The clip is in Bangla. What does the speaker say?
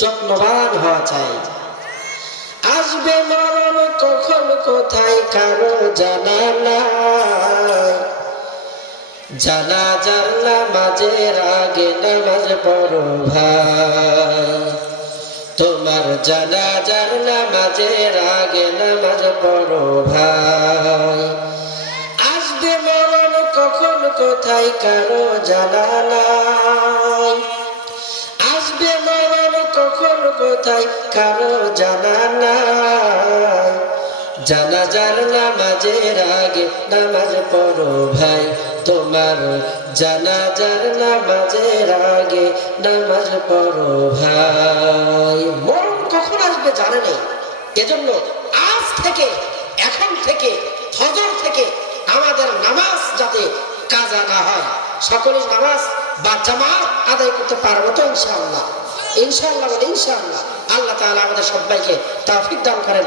যত্নবান হওয়া চাই। আসবে মরণ কখন কোথায় কারো জানা নাই, জানাজার নামাজের আগে নামাজ পড়ো ভাই, তোমার জানাজার নামাজের আগে নামাজ পড়ো ভাই। আসবে মরণ কখন কোথায় কারো জানা নাই, আসবে মরণ কখন কোথায় কারো জানা নাই, জানাজার নামাজের আগে নামাজ পড়ো ভাই, তোমার জানাজার নামাজের আগে নামাজ পড়ো ভাই। মরণ কখন আসবে জানে নেই, এজন্য আজ থেকে, এখন থেকে, ফজর থেকে আমাদের নামাজ যাতে কাজা না হয়, সকলের নামাজ বা জামাত আদায় করতে পারবো তো ইনশাআল্লাহ? ইনশাআল্লাহ বলে ইনশাআল্লাহ। আল্লাহ তাআলা আমাদের সবাইকে তৌফিক দান করেন।